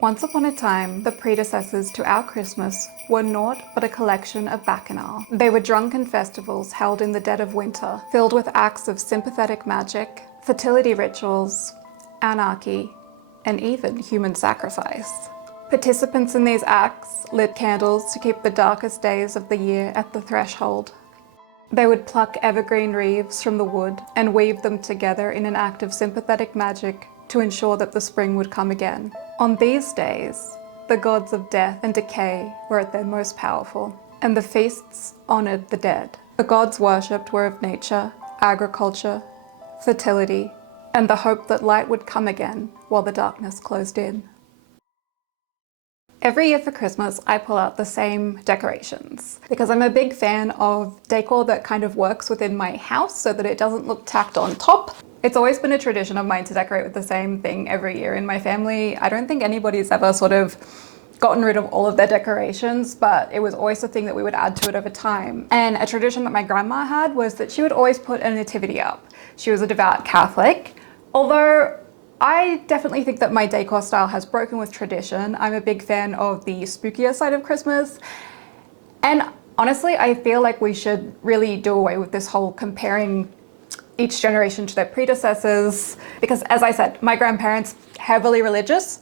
Once upon a time, the predecessors to our Christmas were naught but a collection of bacchanal. They were drunken festivals held in the dead of winter, filled with acts of sympathetic magic, fertility rituals, anarchy, and even human sacrifice. Participants in these acts lit candles to keep the darkest days of the year at the threshold. They would pluck evergreen wreaths from the wood and weave them together in an act of sympathetic magic to ensure that the spring would come again. On these days, the gods of death and decay were at their most powerful, and the feasts honoured the dead. The gods worshipped were of nature, agriculture, fertility, and the hope that light would come again while the darkness closed in. Every year for Christmas, I pull out the same decorations because I'm a big fan of decor that kind of works within my house so that it doesn't look tacked on top. It's always been a tradition of mine to decorate with the same thing every year in my family. I don't think anybody's ever sort of gotten rid of all of their decorations, but it was always a thing that we would add to it over time. And a tradition that my grandma had was that she would always put a nativity up. She was a devout Catholic, although I definitely think that my decor style has broken with tradition. I'm a big fan of the spookier side of Christmas. And honestly, I feel like we should really do away with this whole comparing each generation to their predecessors, because as I said, my grandparents, heavily religious.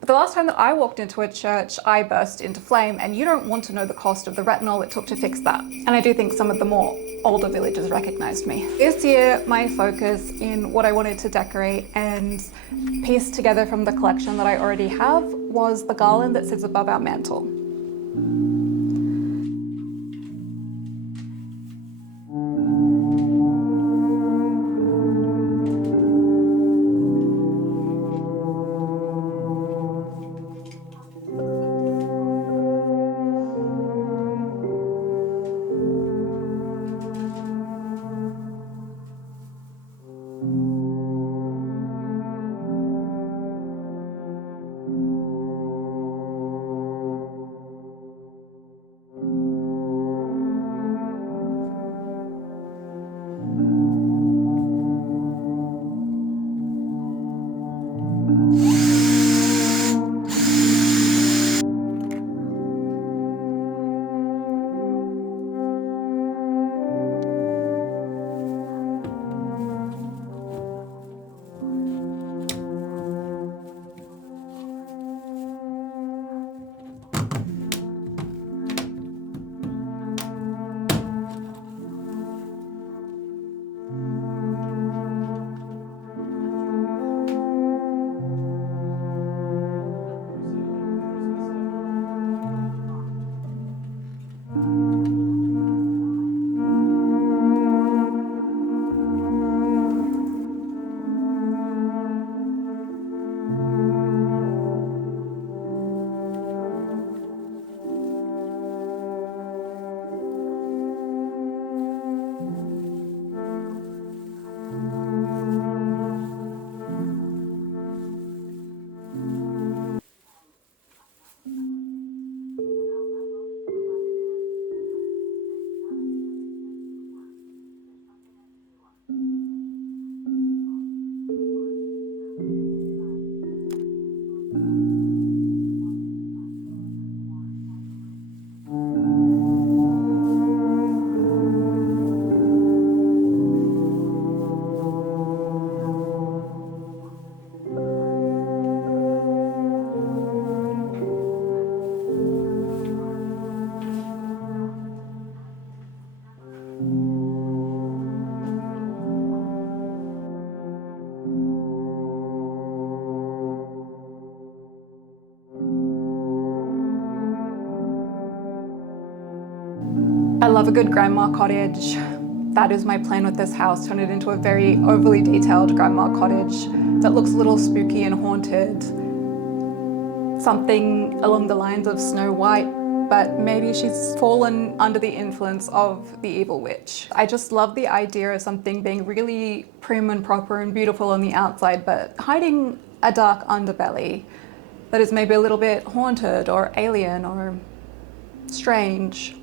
But the last time that I walked into a church, I burst into flame, and you don't want to know the cost of the retinol it took to fix that. And I do think some of the more older villagers recognized me. This year, my focus in what I wanted to decorate and piece together from the collection that I already have was the garland that sits above our mantle. I love a good grandma cottage. That is my plan with this house, turn it into a very overly detailed grandma cottage that looks a little spooky and haunted. Something along the lines of Snow White, but maybe she's fallen under the influence of the evil witch. I just love the idea of something being really prim and proper and beautiful on the outside, but hiding a dark underbelly that is maybe a little bit haunted or alien or strange.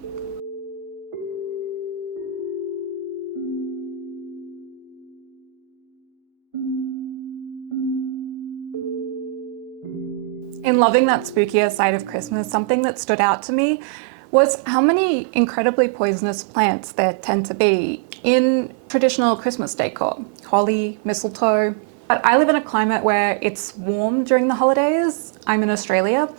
In loving that spookier side of Christmas, something that stood out to me was how many incredibly poisonous plants there tend to be in traditional Christmas decor. Holly, mistletoe. But I live in a climate where it's warm during the holidays. I'm in Australia,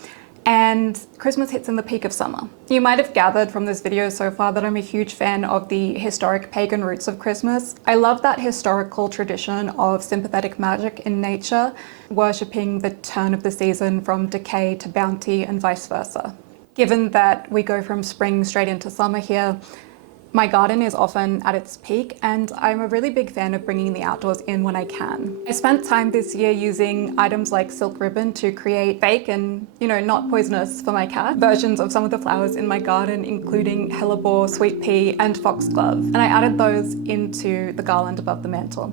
and Christmas hits in the peak of summer. You might have gathered from this video so far that I'm a huge fan of the historic pagan roots of Christmas. I love that historical tradition of sympathetic magic in nature, worshipping the turn of the season from decay to bounty and vice versa. Given that we go from spring straight into summer here, my garden is often at its peak, and I'm a really big fan of bringing the outdoors in when I can. I spent time this year using items like silk ribbon to create fake and, not poisonous for my cat, versions of some of the flowers in my garden, including hellebore, sweet pea, and foxglove. And I added those into the garland above the mantle.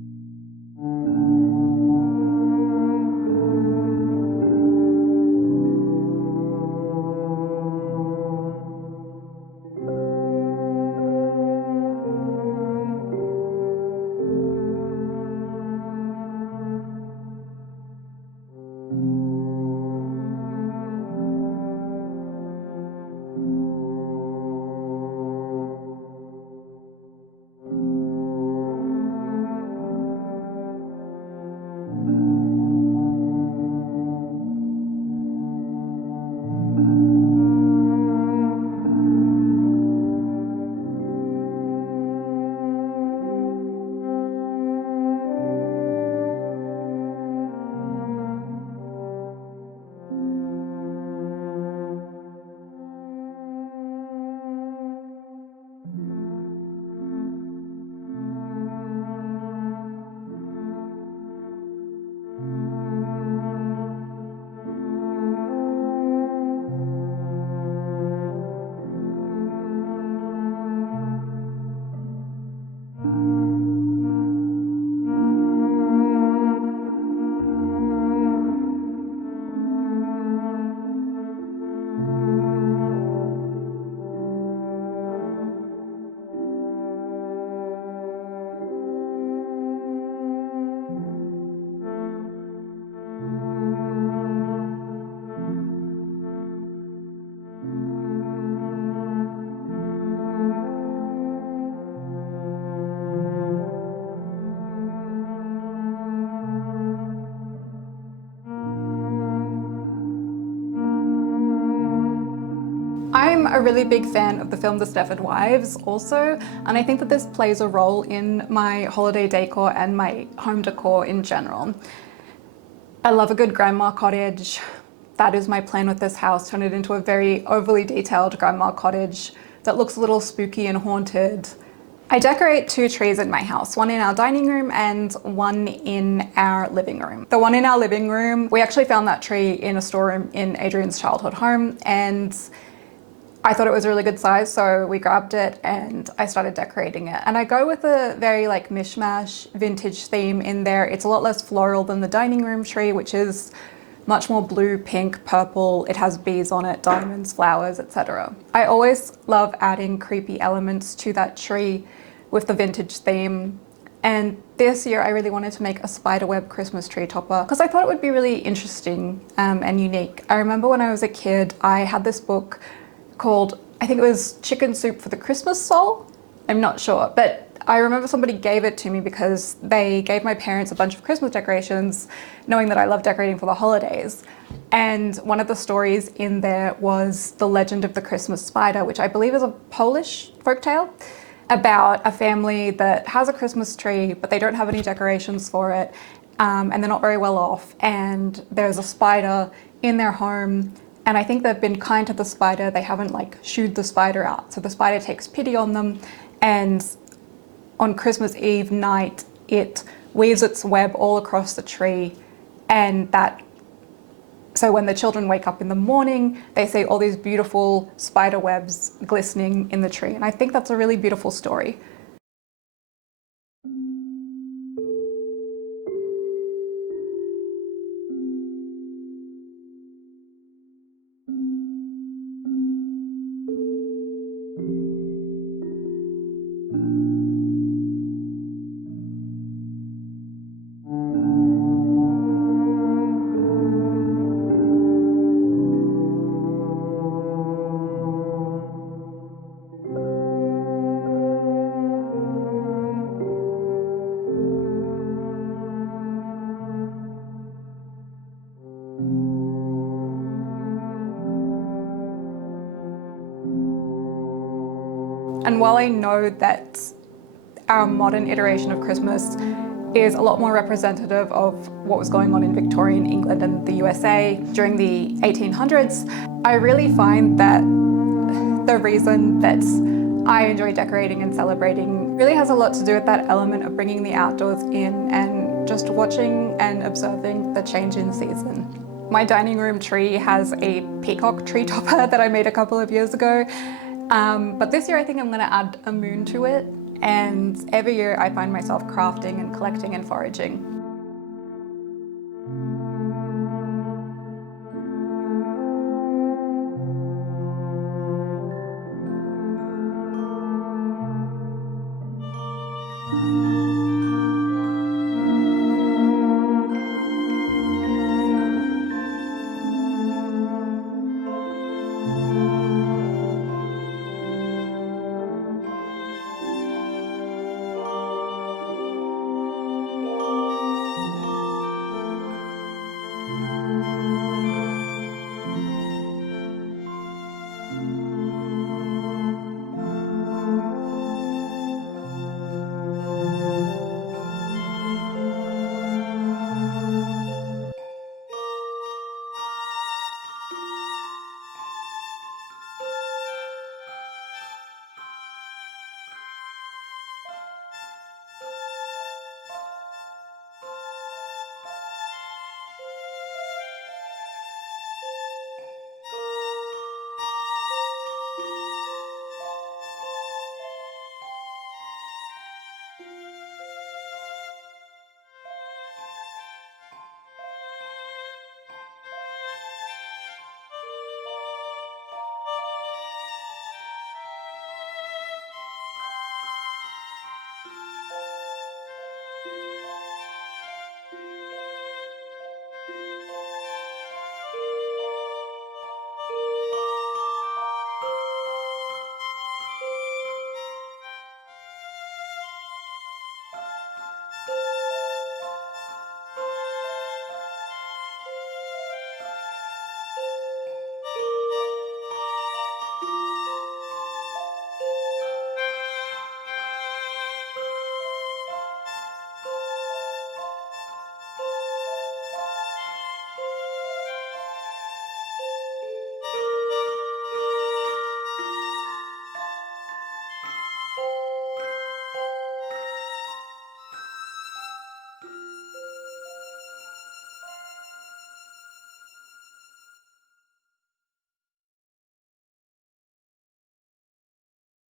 I'm a really big fan of the film The Stepford Wives also, and I think that this plays a role in my holiday decor and my home decor in general. I love a good grandma cottage. That is my plan with this house, turn it into a very overly detailed grandma cottage that looks a little spooky and haunted. I decorate 2 trees in my house, one in our dining room and one in our living room. The one in our living room, we actually found that tree in a storeroom in Adrian's childhood home, and I thought it was a really good size, so we grabbed it and I started decorating it. And I go with a very mishmash vintage theme in there. It's a lot less floral than the dining room tree, which is much more blue, pink, purple. It has bees on it, diamonds, flowers, etc. I always love adding creepy elements to that tree with the vintage theme. And this year I really wanted to make a spiderweb Christmas tree topper because I thought it would be really interesting and unique. I remember when I was a kid, I had this book called, I think it was Chicken Soup for the Christmas Soul. I'm not sure, but I remember somebody gave it to me because they gave my parents a bunch of Christmas decorations, knowing that I love decorating for the holidays. And one of the stories in there was The Legend of the Christmas Spider, which I believe is a Polish folktale about a family that has a Christmas tree, but they don't have any decorations for it, and they're not very well off. And there's a spider in their home, and I think they've been kind to the spider. They haven't shooed the spider out. So the spider takes pity on them, and on Christmas Eve night, it weaves its web all across the tree, and so when the children wake up in the morning, they see all these beautiful spider webs glistening in the tree. And I think that's a really beautiful story. And while I know that our modern iteration of Christmas is a lot more representative of what was going on in Victorian England and the USA during the 1800s, I really find that the reason that I enjoy decorating and celebrating really has a lot to do with that element of bringing the outdoors in and just watching and observing the change in season. My dining room tree has a peacock tree topper that I made a couple of years ago, but this year I think I'm going to add a moon to it, and every year I find myself crafting and collecting and foraging.